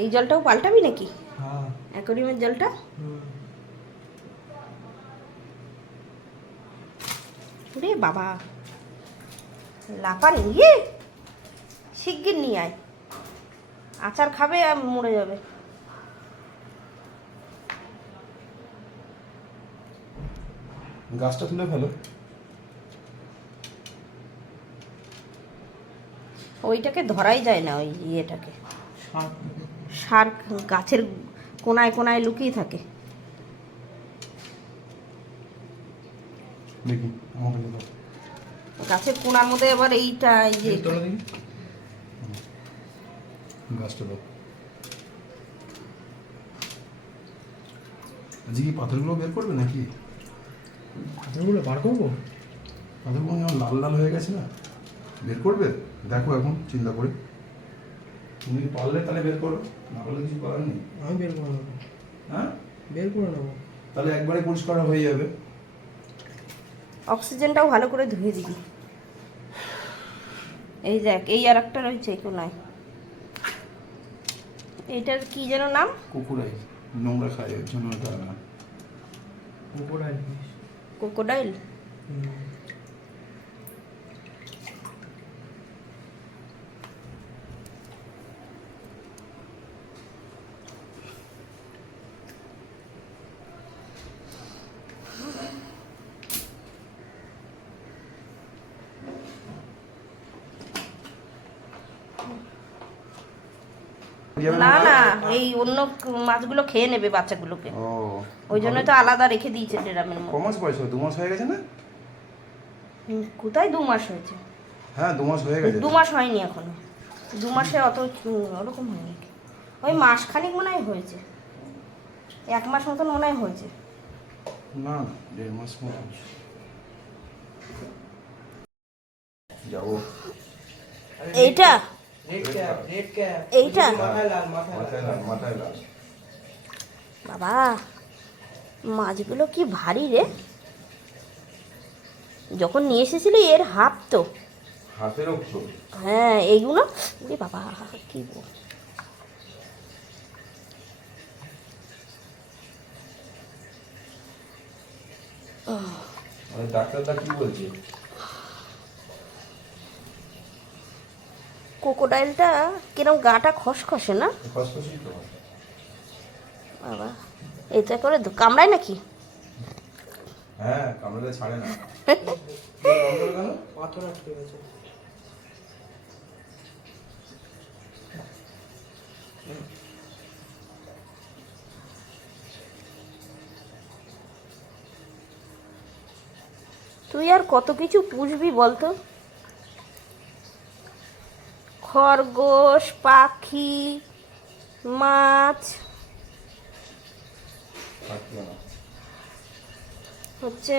এই জলটাও পাল্টাবি নাকি? হ্যাঁ অ্যাকোয়ারিয়ামের জলটা? রে বাবা, লাফা নিয়ে শিগগির নিয়ে আয়, আচার খাবে আর মরে যাবে। গাছটা তুলে ফেলো। ওইটাকে ধরাই যায় না, ওই ইয়েটাকে। সার গাছের কোনায় কোনায় লুকিয়ে থাকে। দেখি আমাকে দাও। গাছের কোনার মধ্যে আবার এইটা, এই যে গাছটা দাও। আজকে কি পাথরগুলো বের করবে নাকি? পাথরগুলো বার করবো? পাথরগুলো যেমন লাল লাল হয়ে গেছে না, বের করবে? দেখো এখন চিন্তা করে, তুমি পারলে তাহলে বের করো, না পারলে কিছু করার নেই। আমি বের করে নেবো। হ্যাঁ বের করে নেবো। তাহলে একবারে পরিষ্কার হয়ে যাবে। অক্সিজেনটাও ভালো করে ধুয়ে দিবি। এই দেখ, এই আর একটা রয়েছে কোনায়, এইটার কি যেন নাম? কুকুরাই নোংরা খায়, এর জন্য এটা ক্রোকোডাইল ফিশ। ক্রোকোডাইল। না না, এই অন্য মাছগুলো খেয়ে নেবে বাচ্চাগুলোকে, ও ওই জন্য তো আলাদা রেখে দিয়েছে ড্রামের মধ্যে। কমাস বয়স, 2 মাস হয়ে গেছে না? কোথায় 2 মাস হয়েছে? হ্যাঁ 2 মাস হয়ে গেছে। 2 মাস হয়নি এখনো, 2 মাসে অত ওরকম হয়নি, ওই মাসখানিক মনে হয় হয়েছে, 1 মাস মতন মনে হয় হয়েছে। না 1.5 মাস মতো। যাবো এইটা রেড ক্যাপ, রেড ক্যাপ। এইটা মাথায় লাল, মাথায় মাথায় লাল। লাল, মাথায় লাল। বাবা, মাছগুলো কি ভারী রে, যখন নিয়ে এসেছিলি এর হাফ তো। হাতের তো। হ্যাঁ এইগুলো, ওরে বাবা কি বল। মানে ডাক্তারটা কি বলছে? ক্রোকোডাইলটা কিরম গাটা খসখসে না? খসখসই তো। বাবা, এটা করে কামড়ায় নাকি? হ্যাঁ কামড়ালে ছাড়ে না। পাথর আটকে গেছে। তুই আর কত কিছু পুষবি বলতো, খরগোশ, পাখি, মাছ, হচ্ছে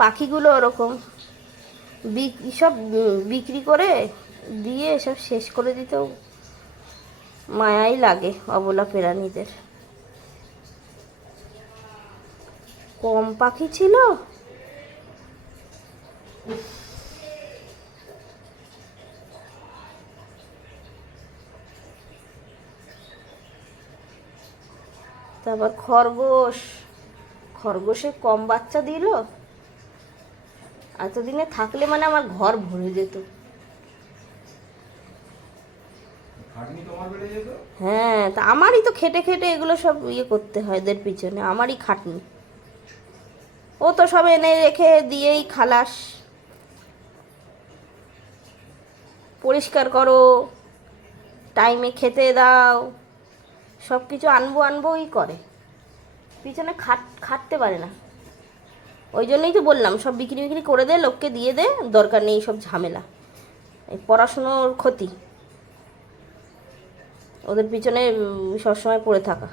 পাখিগুলো ওরকম সব বিক্রি করে দিয়ে সব শেষ করে দিতেও মায়াই লাগে অবলা প্রাণীদের। কম পাখি ছিল, তারপর খরগোশে কম বাচ্চা দিল, এতদিনে থাকলে মানে আমার ঘর ভরে যেত। হ্যাঁ, তা আমারই তো খেটে খেটে এগুলো সব ইয়ে করতে হয়, এদের পিছনে আমারই খাটনি। ও তো সব এনে রেখে দিয়েই খালাস, পরিষ্কার করো, টাইমে খেতে দাও, সব কিছু আনবোই করে, পিছনে খাটতে পারে না। ওই জন্যই তো বললাম সব বিক্রি করে দে, লোককে দিয়ে দে, দরকার নেই সব ঝামেলা, এই পড়াশুনোর ক্ষতি, ওদের পিছনে সবসময় পড়ে থাকা।